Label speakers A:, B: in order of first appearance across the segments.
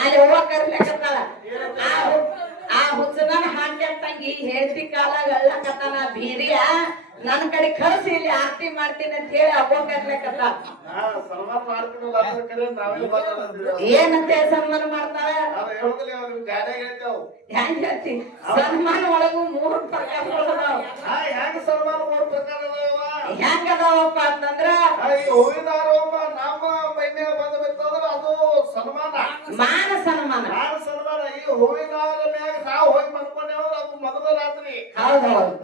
A: ಅಲ್ಲಿ ಹೋಗ ಕರ್ಲಕತ್ತಾಳ ಆ ಹುಚ್ಚನ ಹಾಂಡ್ಯ ತಂಗಿ ಹೇಳ್ತಿ ಕಾಲಾಗ ಅಳ್ಳಕತ್ತಾನ ಬೀರಿಯ ನನ್ನ ಕಡೆ ಕರ್ಸಿ ಇಲ್ಲಿ ಆರತಿ ಮಾಡ್ತೀನಿ ಅಂತ ಹೇಳಿ
B: ಮಾತಾಡೋದಿಲ್ಲ.
A: ಏನಂತ ಸನ್ಮಾನ
B: ಮಾಡ್ತಾರ.
A: ಹೆಂಗ್ ಹೇಳ್ತಿ? ಸನ್ಮಾನ ಒಳಗೂ ಮೂರು ಪ್ರಕಾರಗಳದಾವ
B: ಹಾ, ಹೆಂಗ್ ಸನ್ಮಾನ ಮೂರು ಪ್ರಕಾರ?
A: ಹೆಂಗ್ ಅದಾವಪ್ಪ ಅಂತಂದ್ರ?
B: ಹಾ, ಈ ಹೂವಿನ ಆರೋಪ ನಮ್ಮ ಬಂದು ಬಿತ್ತಂದ್ರ ಅದು ಸನ್ಮಾನ.
A: ಮಾನ ಸನ್ಮಾನ.
B: ನಾನು ಸನ್ಮಾನ. ಈ ಹೂವಿನ ಹಾರ ಮ್ಯಾಗ ನಾವು ಹೋಗಿ ಮನ್ಕೊಂಡೇವ ಅದು ಮೊದಲ ರಾತ್ರಿ.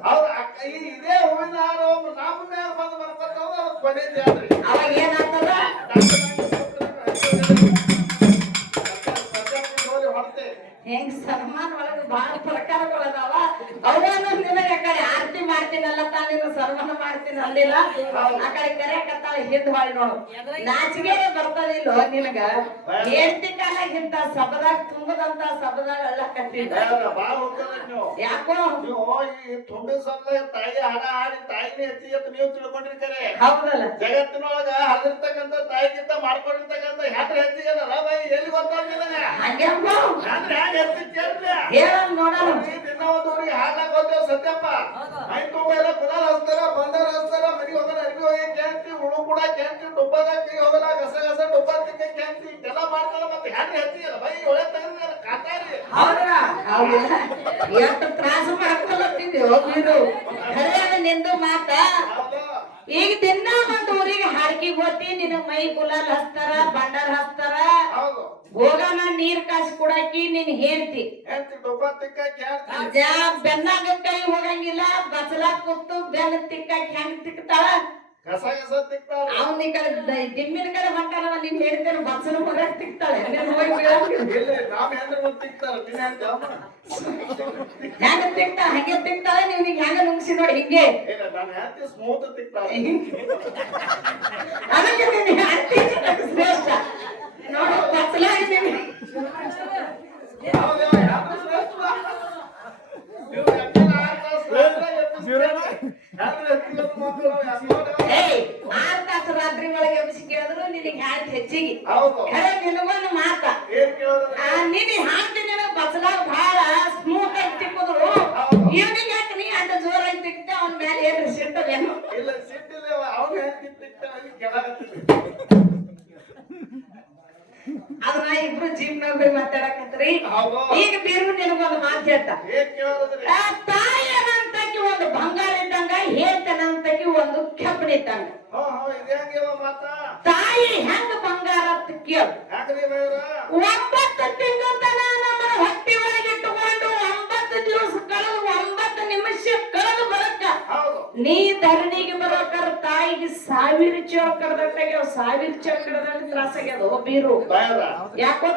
A: ಹೌದ್
B: ಈ ಇದೇ ಹೂವಿನ ಹಾರ ನಮ್ಮ ಮ್ಯಾಗ ಬಂದು ಮನ್ಕೊಂಡೇವ ಅದು ಕೊನೆ ಜಾತ್ರೆ
A: ಅವಾಗ ಏನಾಗ್ತದ? ಹೆಂಗ್ ಸನ್ಮಾನ ಒಳಗೆ ಬಹಳ ಪ್ರಕಾರಗಳದಾವ. ಅವನು ನಿನಗೆ ಕಡೆ ಮಾಡ್ತೀನಲ್ಲ ತಾನೇನು ಸರ್ವನ ಮಾಡ್ತೀನಿ ಅಂದಿಲ್ಲ. ಆ ಕಡೆ ಕರೆಯಕತ್ತಾಳ ಹಿಂದ್ ಮಾಡಿ ನೋಡು. ನಾಚಿಗೆ ಬರ್ತದಿಲ್ಲೋ ನಿನಗ? ಹೇಳ್ತಿ ಕಾಲ ಇಂತ ಸಬದಾಗ ತುಂಬದಂತ ಸಬದಾಗ ಅಳ್ಳ ಕಟ್ಟಿದ್ದ. ಯಾಕೋ?
B: ನೀವು ಈ ತುಂಬಿ ಸೊಲ್ಲ ತಾಯಿ ಹಾಡ ಹಾಡಿ ತಾಯಿನೇ ಎತ್ತಿ ಅಂತ ನೀವು ತಿಳ್ಕೊಂಡ್ರಿ ಕರೆ
A: ಹೌದಲ್ಲ.
B: ಜಗತ್ತಿನೊಳಗ ಹರಿದಿರ್ತಕ್ಕಂಥ ತಾಯಿಗಿಂತ ಮಾಡ್ಕೊಂಡಿರ್ತಕ್ಕಂಥ ಹೆಂಡ್ರ ಹೆಚ್ಚಿಗೆ ಅದಲ್ಲ ಬೈ ಎಲ್ಲಿ ಗೊತ್ತಾಗ
A: ಹಂಗೆ ಯಾಕೆ
B: ಹೆಂಡ್ರ ಹ್ಯಾಂಗ ಹೆಚ್ಚಿಗೆ ಕೇಳ್ರಿ?
A: ಹೇಳ ನೋಡೋಣ.
B: ಈ ದಿನ ಒಂದು ಊರಿಗೆ ಹೋಗ್ತೇವೆ ಸತ್ಯಪ್ಪ ಮೈ ತುಂಬ ಎಲ್ಲ ಕುಲಾಲ್ ಹಚ್ತಾರ ಬಂದಾರ ಹಚ್ತಾರ ಮನಿ ಹೋಗೋಣ ಅರ್ಬಿ ಹೋಗಿ ಕ್ಯಾಂತಿ ಹುಳು ಕೂಡ ಕ್ಯಾಂತಿ ಡುಬ್ಬದ ಕೈ ಹೋಗಲ್ಲ ಗಸ ಗಸ ಡುಬ್ಬ ತಿಕ್ಕ ಕ್ಯಾಂತಿ ಇದೆಲ್ಲ ಮಾಡ್ತಾರ ಮತ್ತೆ ಹೆಂಡ್ರ ಹೆಚ್ಚಿಗೆ ಅದ ಬೈ ಒಳ್ಳೆ ತೆಗೆದ ಕಾತಾರಿ.
A: ಹೌದಾ? ಹೌದಿಲ್ಲ ಎಷ್ಟು ತ್ರಾಸ ಮಾಡ್ಕೊಳತ್ತಿದ್ದೆ ಹೋಗಿದ್ದು ಖರೆ ನಿಂದು ಮಾತ? ಈಗ ದಿನ ಒಂದ್ ಊರಿಗೆ ಹಾರ್ಕಿ ಹೋತಿ ನಿನ್ನ ಮೈ ಗುಲಾಲ್ ಹಚ್ತಾರ ಬಂಡರ್ ಹಚ್ತಾರ.
B: ಹೌದು.
A: ಹೋಗನ ನೀರ್ ಕಾಸಿ ಕೊಡಾಕಿ ನಿನ್ ಹೇಳ್ತಿ ಬೆನ್ನಾಗ ಕೈ ಹೋಗಂಗಿಲ್ಲ ಬಸಲ ಕೂತು ಬೆನ್ನ ತಿಕ್ಕ ಹೆಂಗ್ ತಿಕ್ತಾಳ?
B: ಕಸ ಗಸ ತಿಕ್ತಾರ
A: ಅವ್ನ ಈ ಕಡೆ ದಿಮ್ಮಿನ ಕಡೆ ಹೊಂಟಾನ ನೀನ್ ಹೇಳ್ತೇನೆ ಬಸ್ಸನ್ನು ಹೊರಗೆ ತಿಕ್ತಾಳೆ. ನೀನ್ ಹೋಗಿ.
B: ಇಲ್ಲಿ ನಾವ್ ಹೆಂಡ್ರ ಮುಂದ್ ತಿಕ್ತಾರ.
A: ಹೆಂಗ ತಿಕ್ತಾಳ ಹಂಗೆ ತಿಕ್ತಾಳೆ ನೀವ್ ಹೆಂಗ ನುಂಗ್ಸಿ ನೋಡಿ ಹಿಂಗೆ.
B: ಇಲ್ಲ ಹೆಂಡತಿ ಸ್ಮೂತ್ ತಿಕ್ತಾರ
A: ಅದಕ್ಕೆ ನೀನು ಹೆಂಡ್ತಿ ಶ್ರೇಷ್ಠ. ನೋಡು ಬಸಲಾಗಿ ನೀನು
B: ಶ್ರೇಷ್ಠ. ನೀವು ಹೆಂಡ್ತಿನ ಆರ್ ತಾಸ್ ರಾತ್ರಿ ಎಬ್ಬಿಸಿ ಹೆಂಡ್ರ ಎತ್ತಿಗೆ ಮಕ್ಕಳು ಹೆಂಗೋಡ.
A: ಏಯ್ ಆರ್ ತಾಸು ರಾತ್ರಿ ಒಳಗೆ ಎಬ್ಬಿಸಿ ಕೇಳಿದ್ರು ನಿನಗೆ ಹೆಚ್ಚಿಗೆ. ಖರೆ ನಿನಗೊಂದು ಮಾತ. ಆ ನಿನಗೆ ಬಸಲಾಗ ಬಹಳ ಸ್ಮೂತ್ ಆಗಿ ತಿಕ್ಕಿದ್ರು. ಇವನಿಗೆ ಯಾಕೆ ನೀ ಅಂತ ಜೋರಾಗಿ ತಿಕ್ತೆ ಅವನ ಮೇಲೆ ಏನ್ರಿ ಸಿಟ್ಟದೇನು
B: ಇಲ್ಲ ಸಿಟ್ಟಿಲ್ಲ ಅವನು
A: ಅದನ್ನ ಇಬ್ರು ಜೀವನ ಮಾತಾಡಕತ್ರಿ. ಈಗ ಬೇರು ನಿನಗೊಂದು ಮಾತು ಹೇಳ್ತಾ. ತಾಯಿ ಅನ್ನಂತಕಿ ಒಂದು ಬಂಗಾರ ಹೇಳ್ತಾನಂತಕಿ ಒಂದು ಕೆಪ್ಪಣ
B: ಹೆಂಗಿವ
A: ತಾಯಿ ಹೆಂಗ ಬಂಗಾರ ಅಂತ ಕೇಳು. ಒಂಬತ್ತು ತಿಂಗಳ ತನ ನಮ್ಮನ್ನ ಹೊಟ್ಟಿ ಒಳಗೆ ಇಟ್ಟುಕೊಂಡು ಒಂಬತ್ತು ದಿವಸ ಕಳೆದು ಒಂಬತ್ತು ನಿಮಿಷ ಕಳೆದು ಬರಕ ನೀ ಧರಣಿಗೆ ಬರೋಕರ ತಾಯಿಗೆ ಸಾವಿರ ಚೌಕಡದಂಟಾಗ ಸಾವಿರ ಚೌಕಡದಲ್ಲಿ ತ್ರಾಸ ಆಗ್ಯದ ಬೀರು.
B: ಬೈರ
A: ಯಾಕೋ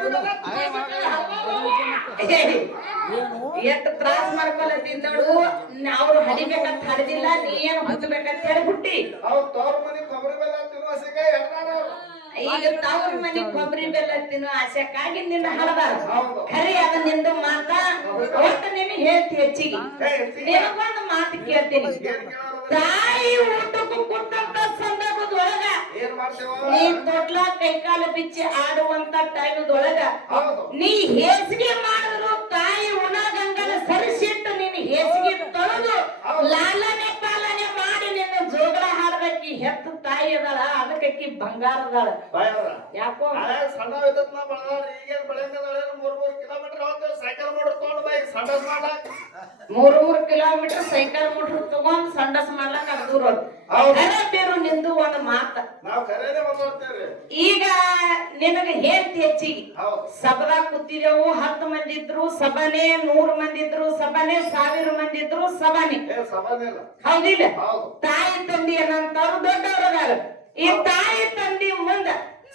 A: ಎಷ್ಟು ತ್ರಾಸ ಮಾಡ್ಕೊಲ್ಲ ತಿಂದಳು ಅವ್ರು ಹಡಿಬೇಕಂತ ಹಡಿದಿಲ್ಲ ನೀ ಏನು ಹುಟ್ಟಬೇಕಂತ ಹೇಳಿ ಹುಟ್ಟಿ. ಈಗ ತವ್ರ ಮನೆ ಕೊಬ್ಬರಿ ಬೆಲ್ಲ ತಿನ್ನೋ ಆಸೆಕ್ಕಾಗಿ ನಿನ್ನ ಹಳದಾರ
B: ಹೌದು.
A: ಖರೆ ಅದ ನಿಂದು ಮಾತ? ಒಟ್ಟು ನಿನ್ನ ಹೇಳ್ತಿ ಹೆಚ್ಚಿಗೆ. ನಿನಗೊಂದು ಮಾತು ಕೇಳ್ತೀನಿ. ತಾಯಿ ನೀ ತೊಟ್ಲ ಕೈಕಾಲ ಬಿಚ್ಚಿ ಆಡುವಂತ ಟೈಮ್ದೊಳಗ ನೀ ಹೇಸಿಗೆ ಮಾಡಿದ್ರು ತಾಯಿ ಉಣಗಂಗನ ಸರಿಸಿಟ್ಟು ನೀನು ಹೇಸಿಗೆ ತೊಳೆದು ಲಾಲನೆ ಪಾಲನೆ ಮಾಡಿ ನಿನ್ನ ಜೋಗಳ ಹಾಡ್ಬೇಕಿ ಹೆತ್ತ ತಾಯಿ ಬಂಗಾರ ಅದಾಳ ಯಾಕೋ?
B: ಸಣ್ಣ ವಿದ್ಯುತ್ ನಾ ಈಗೇನ್ ಮೂರ್ ಮೂರ್ ಕಿಲೋಮೀಟರ್ ಹೋಗ್ತೇವೆ ಸೈಕಲ್ ಮೋಟರ್ ತಗೊಂಡ್ ಬೈ ಸಂಡಸ್ ಮಾಡ್ಲಾಕ್.
A: ಮೂರ್ ಮೂರ್ ಕಿಲೋಮೀಟರ್ ಸೈಕಲ್ ಮೋಟ್ರ್ ತಗೊಂಡ್ ಸಂಡಸ್ ಮಾಡ್ಲಕ್ ಅದ್ ದೂರ ಬೇರು ನಿಂದು ಒಂದ್ ಮಾತ.
B: ನಾವ್ ಕರೆಯದೇ ಮಾತಾಡ್ತೇವ್ರಿ
A: ಈಗ ನಿನಗ ಹೇಳ್ತಿ ಹೆಚ್ಚಿಗೆ. ಸಭಾ ಕೂತಿದೆವು ಹತ್ತು ಮಂದಿ ಇದ್ರು ಸಭಾನೆ ನೂರು ಮಂದಿ ಇದ್ರು ಸಭಾನೆ ಸಾವಿರ ಮಂದಿ ಇದ್ರು ಸಭಾನೆ. ಹೌದಿಲ್ಲ?
B: ಹೌದು.
A: ತಾಯಿ ತಂದಿ ಏನಂತಾರು ದೊಡ್ಡವರದಾರ. ಈ ತಾಯಿ ತಂದಿ ಮುಂದ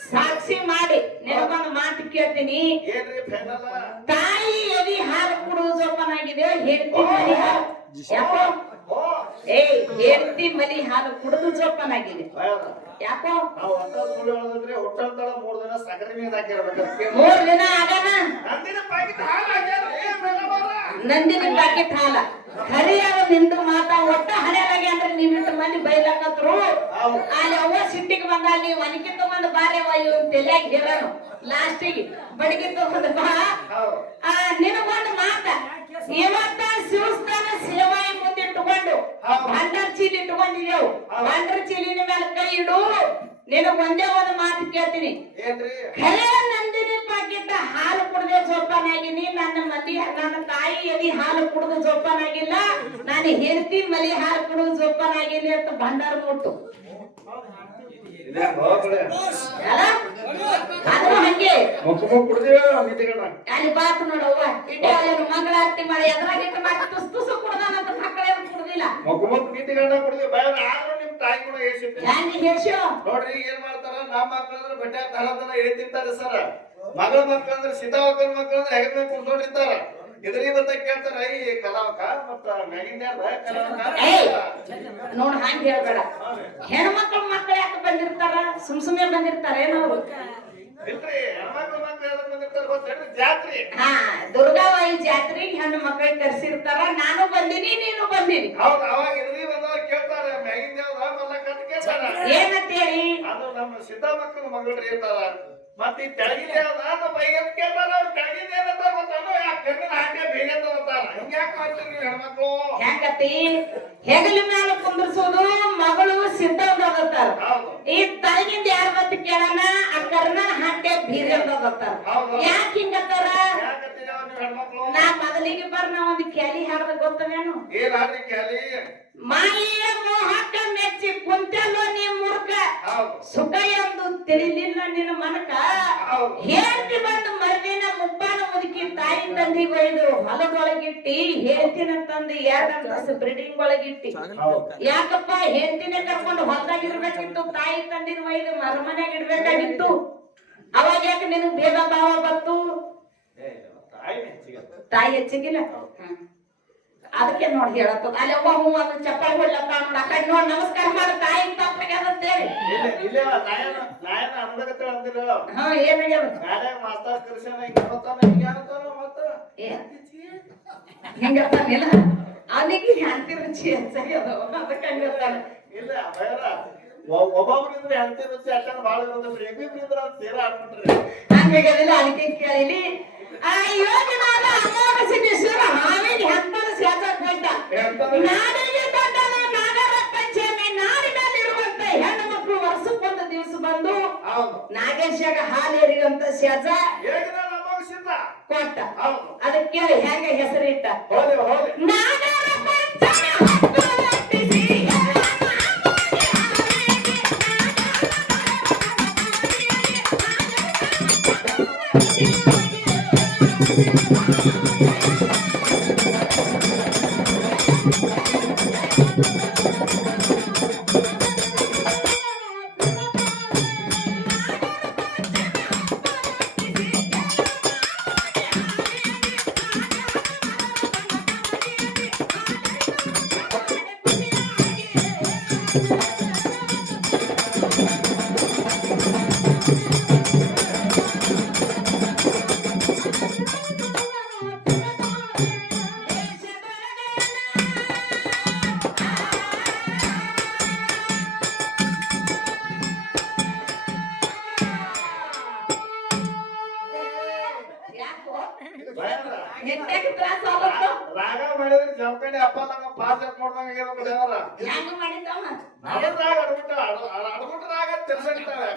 A: ಸಾಕ್ಷಿ ಮಾಡಿ ನಿನಗೊಂದು ಮಾತು ಕೇಳ್ತೀನಿ. ತಾಯಿ ಎದಿ ಹಾಲು ಕುಡುವ ಜೋಪನಾಗಿದೆ ಹೆಂಡತಿ ಮಲಿ ಹಾಲು ಏ ಹೆಂಡತಿ ಮಲಿ ಹಾಲು ಕುಡಿದು ಜೋಪನಾಗಿದೆ ಯಾಕೋ?
B: ಮೂರ್ ದಿನ ಆಗಣ. ನಂದಿನಿ
A: ಪ್ಯಾಕೆಟ್ ಹಾಲ. ಹರಿಯಾದ ನಿಂದು ಮಾತ ಒಟ್ಟ ಹರಿಯಾಲಾಗಿ ಅಂದ್ರೆ ನೀವಿಟ್ಟು ಮಂದಿ ಬೈಲಾಕತ್ರು. ಅಲ್ಲಿ ಅವ್ವ ಸಿಟ್ಟಿಗೆ ಬಂದ ನೀವು ಅನಿಕೆ ತಗೊಂಡು ಬಾರೆ ಅವ್ವ ಇವನ್ ತಲೆಯಾಗ ಹೇಳನು ಲಾಸ್ಟಿಗೆ ಬಡಿಗೆ ತಗೊಂಡು ಬಾ. ನಿನಗೊಂದು ಮಾತ. ಇವತ್ತ ಶಿವಸ್ಥಾನ ಸೇವಾಯಿ ಮುಂದೆ ಇಟ್ಟುಕೊಂಡು. ಭಂಡಾರ ಚೀಲಿ ಇಟ್ಕೊಂಡಿದ್ದೇವು ಬಂಡರ್ ಚೀಲಿನ ಮೇಲೆ ಕೈ ಇಡು. ನಿನಗೊಂದೇ ಒಂದೇ ಒಂದು ಮಾತು ಕೇಳ್ತೀನಿ. ಖರೆ ಪಾಕಿಟ ಹಾಲು ಕುಡ್ದೆ ಜೋಪಾನಾಗಿನಿ ನನ್ನ ಮದಿ ನನ್ನ ತಾಯಿ ಎದಿ ಹಾಲು ಕುಡಿದು ಜೋಪಾನಾಗಿಲ್ಲ ನಾನು ಹೆಂಡತಿ ಮಲಿ ಹಾಲು ಕುಡಿದು ಜೋಪಾನಾಗಿನಿ ಅಂತ ಭಂಡಾರ ಮುಟ್ಟು. ಅದು ಹಂಗೆ. ಅಲ್ಲಿ ಬಾತ್ ನೋಡವ್ವ ಮಂಗಳಾರತಿ ಮಾಡಿ ಎದ್ರಾಗಿಟ್ಟು ಮಾಡಿ ತುಸ್ ತುಸು ಕುಡ್ದಾನಂತ ಮಕ್ಕಳೇನು ಕುಡ್ದಿಲ್ಲ.
B: ತಾಯಿ ಕೂಡ ಏಸಿದ್ದೆ
A: ಹೆಂಗ್ ಹೇಳ್ಸೋ
B: ನೋಡ್ರಿ ಏನ್ ಮಾಡ್ತಾರ? ನಮ್ಮ ಮಕ್ಕಳಂದ್ರೆ ಬಟ್ಟೆ ತರದನ್ನ ಹೇಳ್ತಿರ್ತಾರೆ ಸರ? ಮಗಳ ಮಕ್ಕಳಂದ್ರೆ ಮಕ್ಕಳು ಮಕ್ಕಳಂದ್ರೆ ಹೆಗಲ ಮೇಲೆ ಕುಂತ್ಕೊಂಡಿರ್ತಾರ. ಇದರಿ ಬಂದ ಕೇಳ್ತಾರ ಐ ಕಲಾವಕ ಮತ್ತ ಮ್ಯಾಗಿಂದ
A: ಏಯ್ ನೋಡ್ ಹಂಗ ಹೇಳ್ಬೇಡ. ಹೆಣ್ಮಕ್ಳ ಮಕ್ಕಳು ಯಾಕೆ ಬಂದಿರ್ತಾರ? ಸುಮ್ ಸುಮ್ಮನೆ ಬಂದಿರ್ತಾರ ಏನೋ?
B: ಇಲ್ರಿ ಹೆಣ್ಮಕ್ಳ ಮಕ್ಳು ಎದಕ್ ಬಂದಿರ್ತಾರ ಗೊತ್ತೇನ್ರಿ ಜಾತ್ರಿ.
A: ಹಾ ದುರ್ಗಾವಾಯಿ ಜಾತ್ರೆಗೆ ಹೆಣ್ಣು ಮಕ್ಕಳಿಗೆ ಕರ್ಸಿರ್ತಾರ. ನಾನು ಬಂದಿನಿ ನೀನು ಬಂದಿನಿ.
B: ಹೌದ್ ಅವಾಗ ಬಂದವ್ರು ಕೇಳ್ತಾರ ಮಲ್ಲ ಕಟ್ ಕೇಳ್ತಾರ.
A: ಏನಂತೇಳಿ
B: ಅದು ನಮ್ಮ ಸೀತಾಮಕ್ಕನ ಮಗಳ್ರಿ ಇರ್ತಾರ ಮತ್ತ ಈ ತೆಳಗಿನ ಯಾವ್ದ ನಮ್ಮ ಬೈಗಂತ ಕೇಳ್ತಾರ ಅವ್ರು. ತೆಳಗಿನ ಅಂತ ಗೊತ್ತಾನು ಯಾಕೆ ಕಣ್ಣಿನ ಹಾಗೆ ಬೇಗ ಅಂತಾರ ಹಿಂಗ್ಯಾಕ್ ಮಾಡ್ತೀರಿ ನೀವು ಹೆಣ್ಮಕ್ಳು?
A: ಹೆಂಗತಿ? ಹೆಗಲ ಮ್ಯಾಲ ಕುಂದ್ರಸೋದು ಮಗಳು ಸಿದ್ಧವಾದತ್ತಾರ
B: ಹೌದು.
A: ಈ ತಳಗಿಂದ ಯಾರ ಮತ್ತೆ ಕೇಳಣ ಆ ಕರ್ನ ಹಾಟೆ ಬೀರ್ಯಂದತ್ತಾರ
B: ಹೌದು.
A: ಯಾಕೆ ಹಿಂಗತ್ತಾರ? ನಾ ಮೊದಲಿಗೆ ಬರ್ ನಾ ಒಂದು ಕ್ಯಾಲಿ ಹಾಡ್ದ ಗೊತ್ತವೇನು
B: ಏನ್? ಕ್ಯಾಲಿ?
A: ಮಾಯಿಯ ಮೋಹಕ್ಕ ಮೆಚ್ಚಿ ಕುಂತಲ್ಲೋ ನೀ
B: ಮುರ್ಕ
A: ಸುಖ ನಿನ್ನ ಮನಕ? ಹೇಳ್ತಿ ಬಂದು ಮರ್ದಿನ ಮುಪ್ಪಾನ ಮುದುಕಿ ತಾಯಿ ತಂದಿ ಒಯ್ದು ಹೊಲದೊಳಗಿಟ್ಟಿ ಹೇಳ್ತೀನಂತಂದು ಎರಡಂತಸ್ತು ಬ್ರೀಡಿಂಗ್ ಒಳಗಿಟ್ಟಿ.
B: ಹೌದು
A: ಯಾಕಪ್ಪ ಹೆಂಡತಿನೇ ಕರ್ಕೊಂಡು ಹೊಲದಾಗ ಇರ್ಬೇಕಿತ್ತು ತಾಯಿ ತಂದಿನ ಮರ ಮರಮನ್ಯಾಗ ಇಡ್ಬೇಕಾಗಿತ್ತು? ಅವಾಗ ಯಾಕೆ ನಿನಗ್ ಭೇದ ಭಾವ ಬಂತು?
B: ತಾಯಿ ಹೆಚ್ಚಿಗೆ.
A: ತಾಯಿ ಹೆಚ್ಚಿಗಿಲ್ಲ. ಅದಕ್ಕೆ ನೋಡಿ ಹೇಳತ್ತದ ಅಲ್ಲಿ ಒಬ್ಬ ಹೂ ಅದು ಹೊಡ್ಲತ್ತ ನೋಡ. ನೋಡಿ ನಮಸ್ಕಾರ ಮಾಡ ತಾಯಿ ತಪ್ಪಾಗ್ಯದ ಅಂತೇಳಿ
B: ಇಲ್ಲ ಇಲ್ಲ ನಾಯನ ನಾಯನ
A: ಹಾ ಏನಾಗ್ಯದ
B: ನಾಳೆ ಮಾಸ್ಟರ್ ಕರ್ಸ್ಯಾನ ಹಿಂಗ ಅನ್ನತಾನ ಹಿಂಗ ಮತ್ತ.
A: ಹೆಂಗತ್ತಾನಿಲ್ಲ ಅವನಿಗೆ ಹೆಂಡತಿ ರುಚಿ ಹೆಚ್ಚಾಗ್ಯದ ಅದಕ್ಕೆ ಹಂಗತ್ತಾನ
B: ಇಲ್ಲ ಬೇಡ. ಒಬ್ಬೊಬ್ರಿಂದ ಹೆಂಡತಿ ರುಚಿ ಅಷ್ಟೊಂದು ಭಾಳ ಇರೋದಿಲ್ಲ. ಇಬ್ಬಿಬ್ರಿಂದ ತೀರಾ
A: ಅದಕ್ಕೆ ಕೇಳಿಲಿ ಆ ನಾಗೇಶಾಗ ಹಾಲು ಎರಿಯುವಂತ ಶಾಜ ಕೊಟ್ಟ. ಅದಕ್ಕೆ ಹೆಂಗ ಹೆಸರಿಟ್ಟ
B: ಹೋಲಿ Thank you. ಜಮಖಂಡಿ ಅಪ್ಪ ನಂಗ ಪಾಸ್ ಹಾಕಿ ನೋಡ್ದಂಗ ಆಗ್ಯದ ಜನರ
A: ಹೆಂಗ ಮಾಡಿದ್ದಮ್ಮ
B: ಆಗ ತಿರ್ಸಕ್ತಾಳೆ